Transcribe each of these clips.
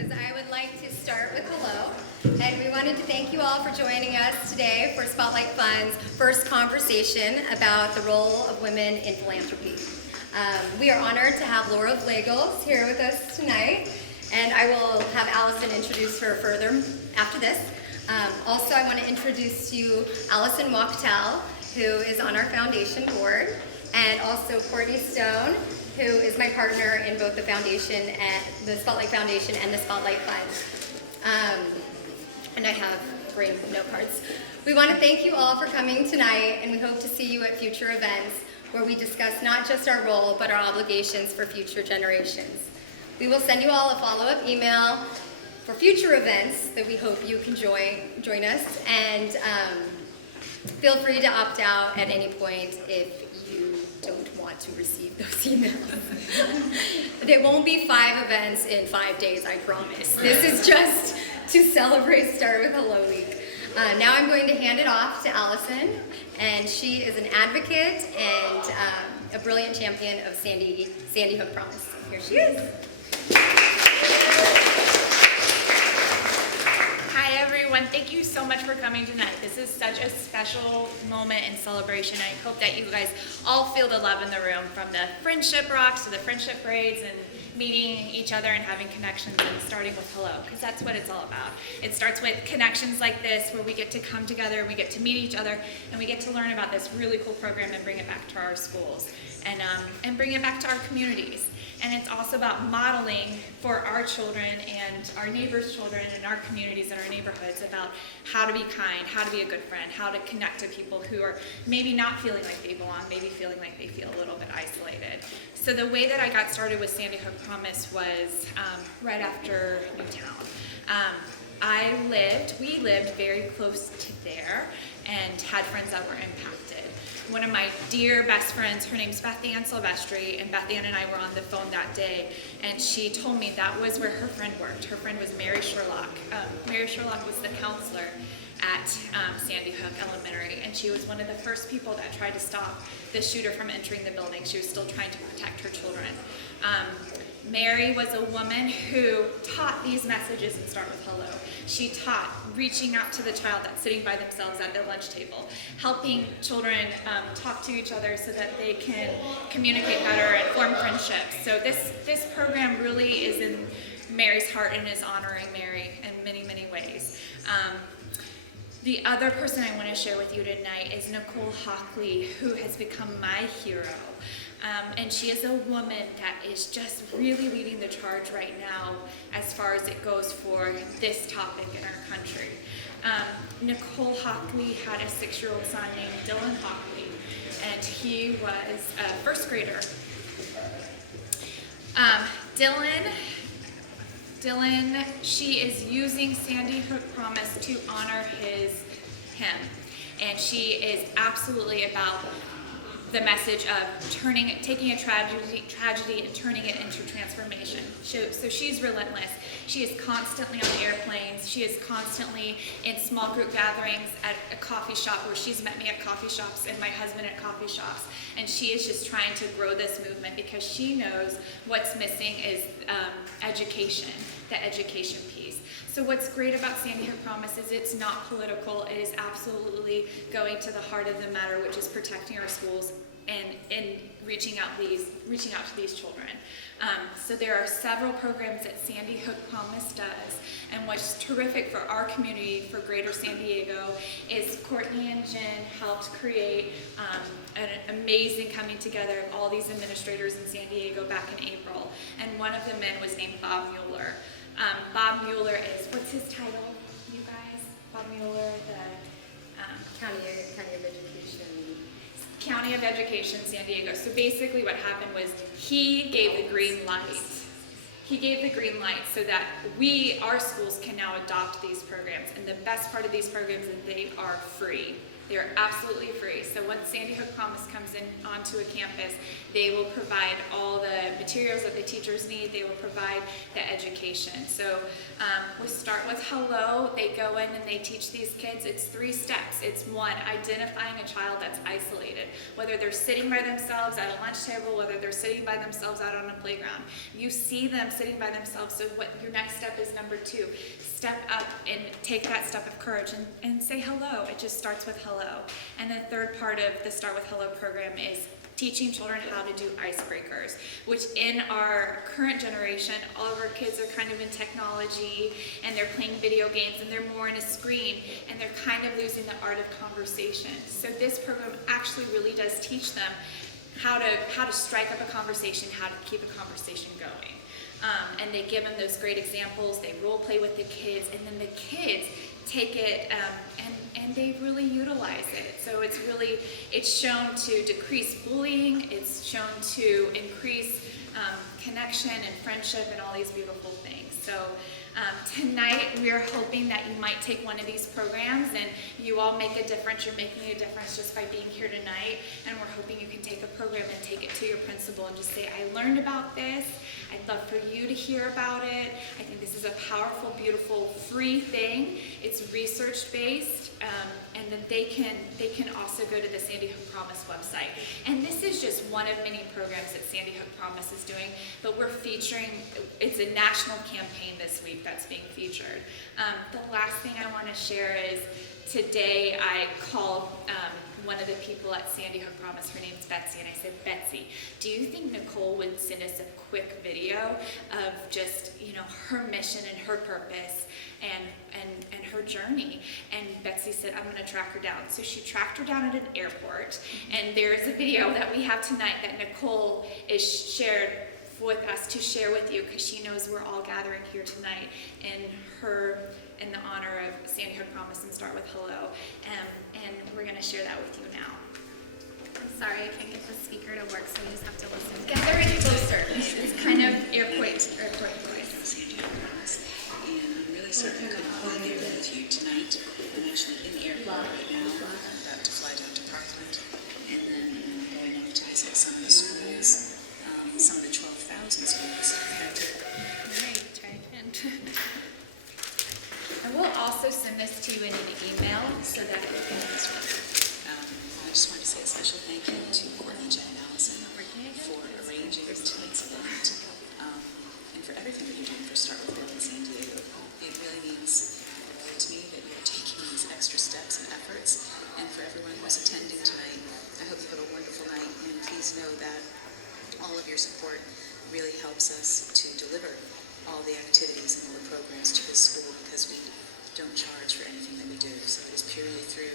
because I would like to start with hello. And we wanted to thank you all for joining us today for Spotlight Fund's first conversation about the role of women in philanthropy. We are honored to have Laura Vleugels here with us tonight, and I will have Allison introduce her further after this. Also, I want to introduce to you Allison Wachtel, who is on our foundation board, and also Courtney Stone, who is my partner in both the foundation and the Spotlight Foundation and the Spotlight Fund. And I have brain note cards. We want to thank you all for coming tonight, and we hope to see you at future events where we discuss not just our role, but our obligations for future generations. We will send you all a follow-up email for future events that we hope you can join us, and feel free to opt out at any point if you don't want to receive those emails. There won't be 5 events in 5 days, I promise. This is just to celebrate Start with Hello Week. Now I'm going to hand it off to Allison, and she is an advocate and a brilliant champion of Sandy Hook Promise. Here she is. Hi everyone, thank you so much for coming tonight. This is such a special moment and celebration. I hope that you guys all feel the love in the room, from the friendship rocks to the friendship braids and meeting each other and having connections and starting with hello, because that's what it's all about. It starts with connections like this where we get to come together, we get to meet each other, and we get to learn about this really cool program and bring it back to our schools and bring it back to our communities. And it's also about modeling for our children and our neighbors' children and our communities and our neighborhoods about how to be kind, how to be a good friend, how to connect to people who are maybe not feeling like they belong, maybe feeling like they feel a little bit isolated. So the way that I got started with Sandy Hook Promise was right after Newtown. We lived very close to there and had friends that were impacted. One of my dear best friends, her name's Beth Ann Silvestri, and Beth Ann and I were on the phone that day, and she told me that was where her friend worked. Her friend was Mary Sherlock. Mary Sherlock was the counselor at Sandy Hook Elementary, and she was one of the first people that tried to stop the shooter from entering the building. She was still trying to protect her children. Mary was a woman who taught these messages in Start with Hello. She taught reaching out to the child that's sitting by themselves at their lunch table, helping children talk to each other so that they can communicate better and form friendships. So this program really is in Mary's heart and is honoring Mary in many, many ways. The other person I want to share with you tonight is Nicole Hockley, who has become my hero. And she is a woman that is just really leading the charge right now as far as it goes for this topic in our country. Nicole Hockley had a 6-year-old son named Dylan Hockley, and he was a first grader. Dylan, she is using Sandy Hook Promise to honor him, and she is absolutely about the message of taking a tragedy and turning it into transformation. So she's relentless. She is constantly on airplanes. She is constantly in small group gatherings at a coffee shop, where she's met me at coffee shops and my husband at coffee shops. And she is just trying to grow this movement because she knows what's missing is education, the education piece. So what's great about Sandy Hook Promise is it's not political. It is absolutely going to the heart of the matter, which is protecting our schools and reaching out to these children. So there are several programs that Sandy Hook Promise does, and what's terrific for our community, for Greater San Diego, is Courtney and Jen helped create an amazing coming together of all these administrators in San Diego back in April, and one of the men was named Bob Mueller. Bob Mueller is, what's his title, you guys? Bob Mueller, the County of Education, San Diego. So basically what happened was he gave the green light. He gave the green light so that our schools can now adopt these programs. And the best part of these programs is they are free. They're absolutely free. So once Sandy Hook Promise comes in onto a campus, they will provide all the materials that the teachers need. They will provide the education. So we start with hello. They go in and they teach these kids. It's 3 steps. It's 1, identifying a child that's isolated, whether they're sitting by themselves at a lunch table, whether they're sitting by themselves out on a playground. You see them sitting by themselves, so what your next step is number 2. Step up and take that step of courage and say hello. It just starts with hello. And the third part of the Start with Hello program is teaching children how to do icebreakers, which in our current generation, all of our kids are kind of in technology and they're playing video games and they're more in a screen and they're kind of losing the art of conversation. So this program actually really does teach them how to strike up a conversation, how to keep a conversation going. And they give them those great examples, they role play with the kids, and then the kids take it and they really utilize it. So it's shown to decrease bullying, it's shown to increase connection and friendship and all these beautiful things. So tonight we are hoping that you might take one of these programs and you all make a difference. You're making a difference just by being here tonight, and we're hoping you can take a program and take it to your principal and just say, I learned about this. I'd love for you to hear about it. I think this is a powerful, beautiful, free thing. It's research-based, and then they can also go to the Sandy Hook Promise website. And this is just one of many programs that Sandy Hook Promise is doing, but we're featuring, it's a national campaign this week that's being featured. The last thing I want to share is today I called one of the people at Sandy Hook Promise. Her name's Betsy, and I said, Betsy, do you think Nicole would send us a quick video of just, her mission and her purpose and her journey? And Betsy said, I'm going to track her down. So she tracked her down at an airport, and there's a video that we have tonight that Nicole is shared with us to share with you, because she knows we're all gathering here tonight in the honor of Sandy Hook Promise and Start with Hello, and we're going to share that with you now. I'm sorry, I can't get the speaker to work, so you just have to listen. Gather in closer. It's kind of airport voice. Sandy Hook Promise, and I'm really sorry I couldn't be there with you tonight. I'm actually in the airport right now. I'm about to fly down to Parkland, and then I'm going up to visit some of the schools, some of the 12,000 schools. Great, try again. And we'll also send this to you in an email so that you can I just want to say a special thank you to Courtney, Jen, and Allison for arranging tonight's event, and for everything that you're doing for Start With Hello in San Diego. It really means to me that you're taking these extra steps and efforts, and for everyone who's attending tonight, I hope you have a wonderful night, and please know that all of your support really helps us to deliver all the activities and all the programs to this school, because we don't charge for anything that we do. So it is purely through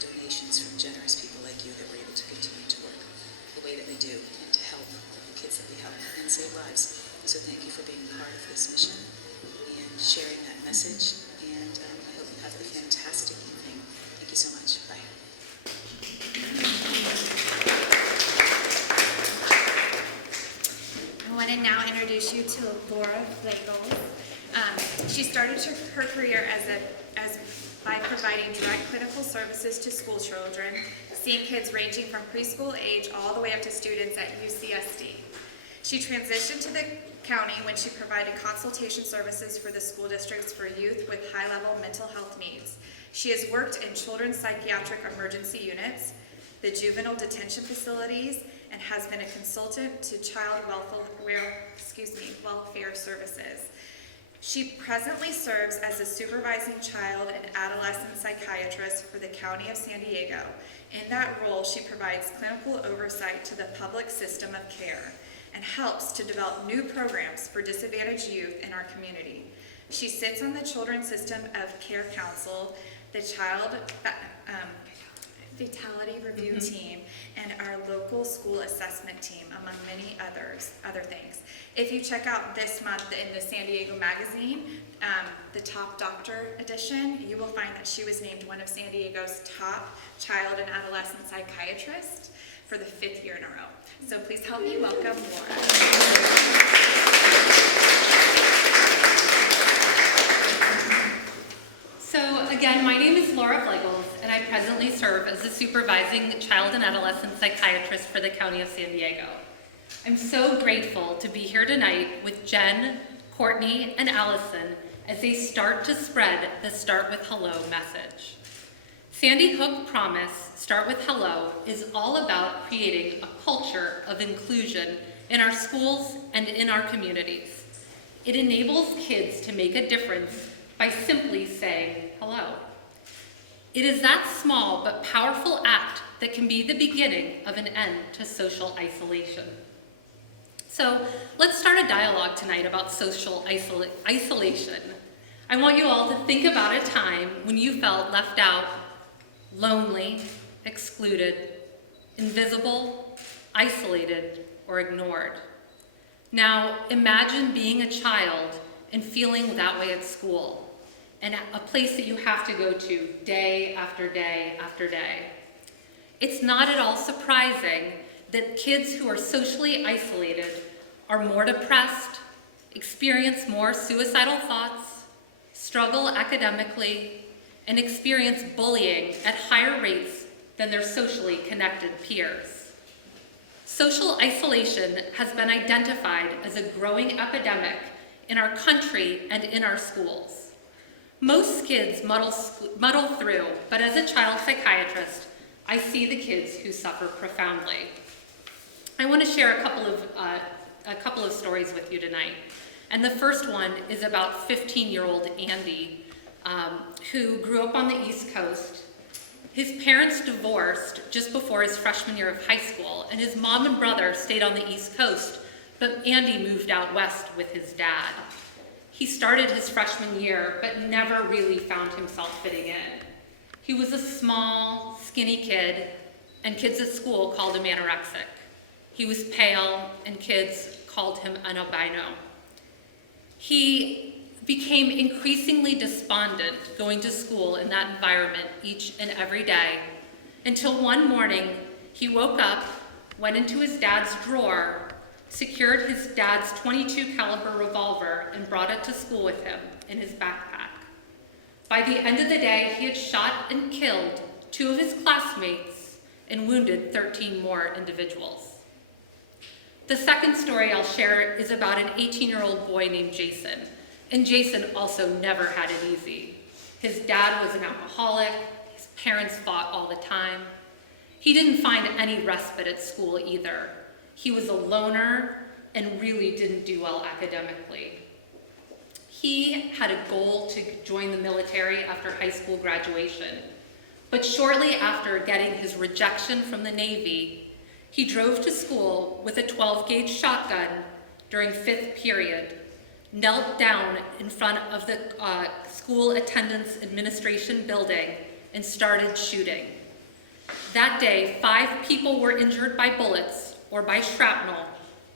donations from generous people like you that we're able to continue to work the way that we do and to help the kids that we help and save lives. So thank you for being part of this mission and sharing that message. And I hope you have a fantastic evening. Thank you so much. Bye. I want to now introduce you to Laura Vleugels. She started her career by providing direct clinical services to school children, seeing kids ranging from preschool age all the way up to students at UCSD. She transitioned to the county when she provided consultation services for the school districts for youth with high-level mental health needs. She has worked in children's psychiatric emergency units, the juvenile detention facilities, and has been a consultant to child welfare services. She presently serves as a supervising child and adolescent psychiatrist for the County of San Diego. In that role, she provides clinical oversight to the public system of care and helps to develop new programs for disadvantaged youth in our community. She sits on the Children's System of Care Council, the Child Fatality Review Team, and our local school assessment team, among many other things. If you check out this month in the San Diego Magazine, the Top Doctor edition, you will find that she was named one of San Diego's top child and adolescent psychiatrists for the 5th year in a row. So please help me welcome Laura. So again, my name is Laura Vleugels, and I presently serve as the supervising child and adolescent psychiatrist for the County of San Diego. I'm so grateful to be here tonight with Jen, Courtney, and Allison as they start to spread the Start with Hello message. Sandy Hook Promise, Start with Hello, is all about creating a culture of inclusion in our schools and in our communities. It enables kids to make a difference by simply saying hello. It is that small but powerful act that can be the beginning of an end to social isolation. So let's start a dialogue tonight about social isolation. I want you all to think about a time when you felt left out, lonely, excluded, invisible, isolated, or ignored. Now imagine being a child and feeling that way at school, and a place that you have to go to day after day after day. It's not at all surprising that kids who are socially isolated are more depressed, experience more suicidal thoughts, struggle academically, and experience bullying at higher rates than their socially connected peers. Social isolation has been identified as a growing epidemic in our country and in our schools. Most kids muddle through, but as a child psychiatrist, I see the kids who suffer profoundly. I want to share a couple of stories with you tonight. And the first one is about 15-year-old Andy, who grew up on the East Coast. His parents divorced just before his freshman year of high school, and his mom and brother stayed on the East Coast, but Andy moved out west with his dad. He started his freshman year, but never really found himself fitting in. He was a small, skinny kid, and kids at school called him anorexic. He was pale, and kids called him an albino. He became increasingly despondent going to school in that environment each and every day, until one morning he woke up, went into his dad's drawer, secured his dad's .22 caliber revolver, and brought it to school with him in his backpack. By the end of the day, he had shot and killed 2 of his classmates and wounded 13 more individuals. The second story I'll share is about an 18-year-old boy named Jason. And Jason also never had it easy. His dad was an alcoholic, his parents fought all the time. He didn't find any respite at school either. He was a loner and really didn't do well academically. He had a goal to join the military after high school graduation, but shortly after getting his rejection from the Navy, he drove to school with a 12-gauge shotgun during 5th period, knelt down in front of the school attendance administration building, and started shooting. That day, 5 people were injured by bullets or by shrapnel,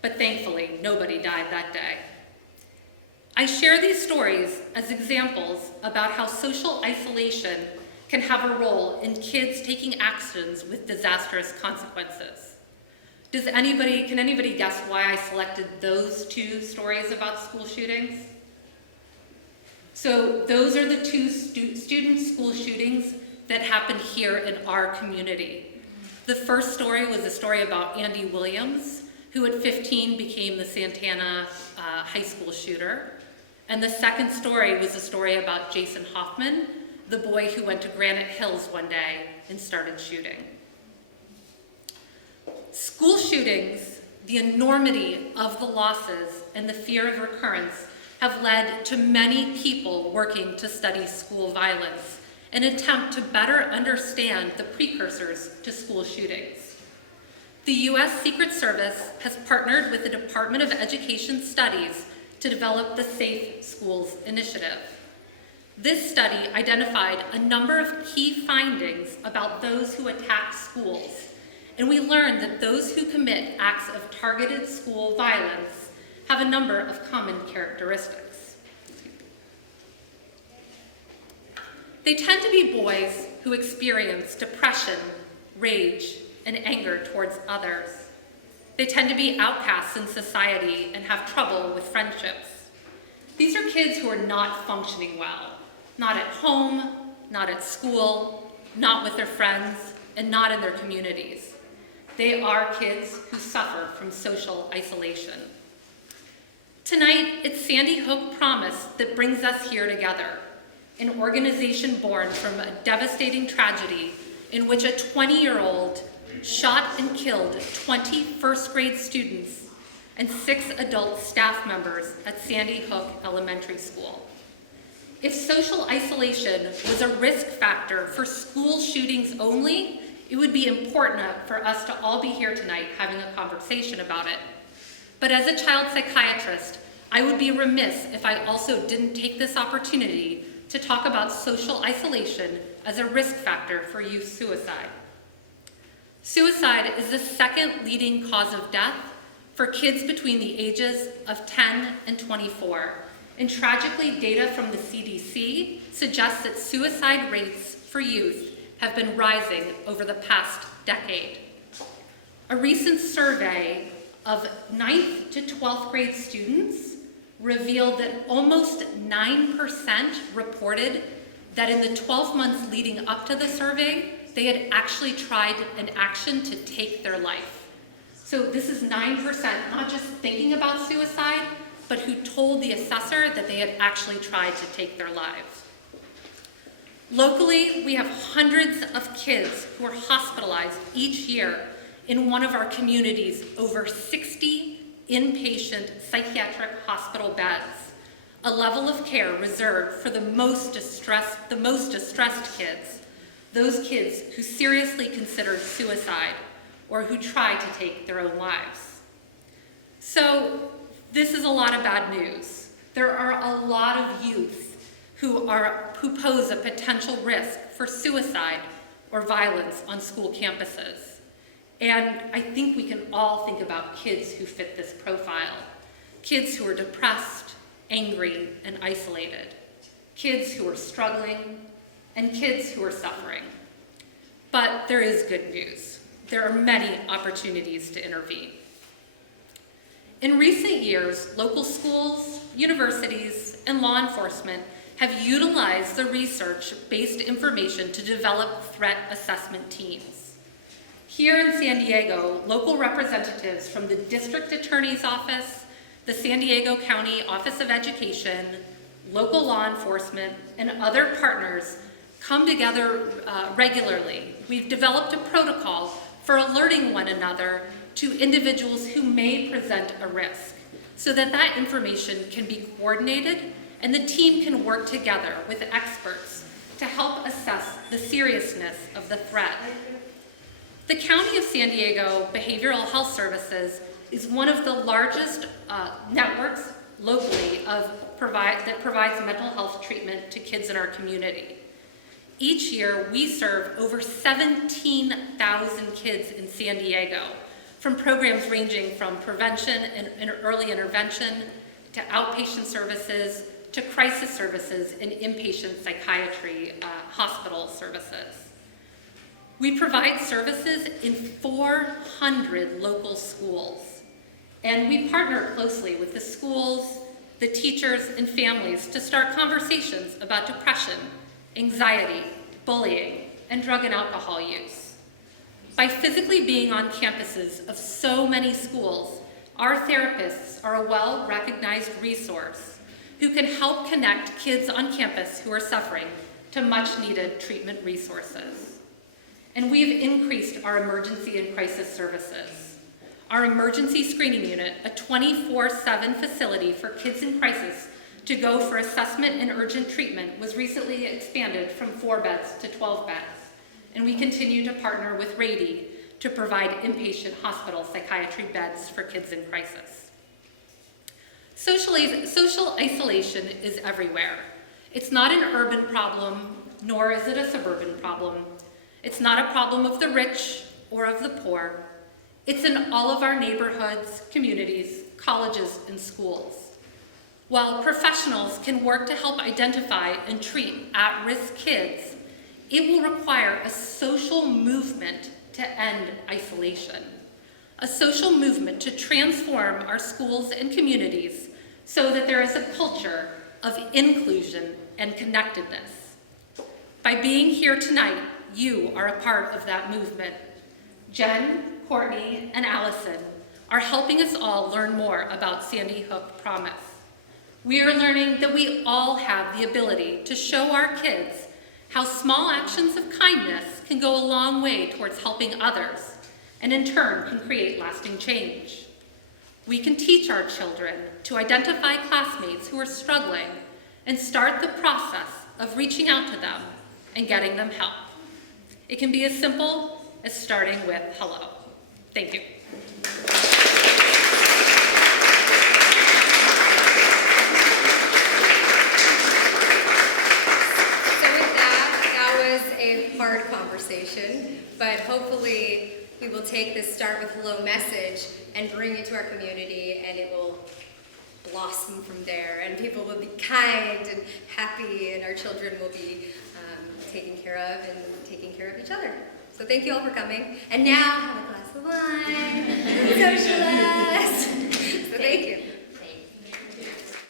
but thankfully, nobody died that day. I share these stories as examples about how social isolation can have a role in kids taking actions with disastrous consequences. Can anybody guess why I selected those 2 stories about school shootings? So those are the 2 student school shootings that happened here in our community. The first story was a story about Andy Williams, who at 15 became the Santana high school shooter. And the second story was a story about Jason Hoffman, the boy who went to Granite Hills one day and started shooting. School shootings, the enormity of the losses and the fear of recurrence have led to many people working to study school violence, an attempt to better understand the precursors to school shootings. The U.S. Secret Service has partnered with the Department of Education Studies to develop the Safe Schools Initiative. This study identified a number of key findings about those who attack schools, and we learned that those who commit acts of targeted school violence have a number of common characteristics. They tend to be boys who experience depression, rage, and anger towards others. They tend to be outcasts in society and have trouble with friendships. These are kids who are not functioning well, not at home, not at school, not with their friends, and not in their communities. They are kids who suffer from social isolation. Tonight, it's Sandy Hook Promise that brings us here together, an organization born from a devastating tragedy in which a 20-year-old shot and killed 20 first-grade students and 6 adult staff members at Sandy Hook Elementary School. If social isolation was a risk factor for school shootings only, it would be important for us to all be here tonight having a conversation about it. But as a child psychiatrist, I would be remiss if I also didn't take this opportunity to talk about social isolation as a risk factor for youth suicide. Suicide is the second leading cause of death for kids between the ages of 10 and 24. And tragically, data from the CDC suggests that suicide rates for youth have been rising over the past decade. A recent survey of 9th to 12th grade students revealed that almost 9% reported that in the 12 months leading up to the survey, they had actually tried an action to take their life. So this is 9%, not just thinking about suicide, but who told the assessor that they had actually tried to take their lives. Locally, we have hundreds of kids who are hospitalized each year in one of our communities, over 60 inpatient psychiatric hospital beds, a level of care reserved for the most distressed kids, those kids who seriously consider suicide or who try to take their own lives. So this is a lot of bad news. There are a lot of youth who pose a potential risk for suicide or violence on school campuses. And I think we can all think about kids who fit this profile. Kids who are depressed, angry, and isolated. Kids who are struggling, and kids who are suffering. But there is good news. There are many opportunities to intervene. In recent years, local schools, universities, and law enforcement have utilized the research-based information to develop threat assessment teams. Here in San Diego, local representatives from the District Attorney's Office, the San Diego County Office of Education, local law enforcement, and other partners come together regularly. We've developed a protocol for alerting one another to individuals who may present a risk, so that that information can be coordinated and the team can work together with experts to help assess the seriousness of the threat. The County of San Diego Behavioral Health Services is one of the largest networks locally that provides mental health treatment to kids in our community. Each year, we serve over 17,000 kids in San Diego, from programs ranging from prevention and early intervention to outpatient services to crisis services and inpatient psychiatry hospital services. We provide services in 400 local schools, and we partner closely with the schools, the teachers, and families to start conversations about depression, anxiety, bullying, and drug and alcohol use. By physically being on campuses of so many schools, our therapists are a well-recognized resource who can help connect kids on campus who are suffering to much-needed treatment resources. And we've increased our emergency and crisis services. Our emergency screening unit, a 24/7 facility for kids in crisis to go for assessment and urgent treatment, was recently expanded from 4 beds to 12 beds. And we continue to partner with Rady to provide inpatient hospital psychiatry beds for kids in crisis. Social isolation is everywhere. It's not an urban problem, nor is it a suburban problem. It's not a problem of the rich or of the poor. It's in all of our neighborhoods, communities, colleges, and schools. While professionals can work to help identify and treat at-risk kids, it will require a social movement to end isolation. A social movement to transform our schools and communities so that there is a culture of inclusion and connectedness. By being here tonight, you are a part of that movement. Jen, Courtney, and Allison are helping us all learn more about Sandy Hook Promise. We are learning that we all have the ability to show our kids how small actions of kindness can go a long way towards helping others, and in turn can create lasting change. We can teach our children to identify classmates who are struggling and start the process of reaching out to them and getting them help. It can be as simple as starting with hello. Thank you. Hard conversation, but hopefully we will take this start with hello message and bring it to our community, and it will blossom from there, and people will be kind and happy, and our children will be taken care of and taking care of each other. So thank you all for coming, and now have a glass of wine, socialize. So thank you.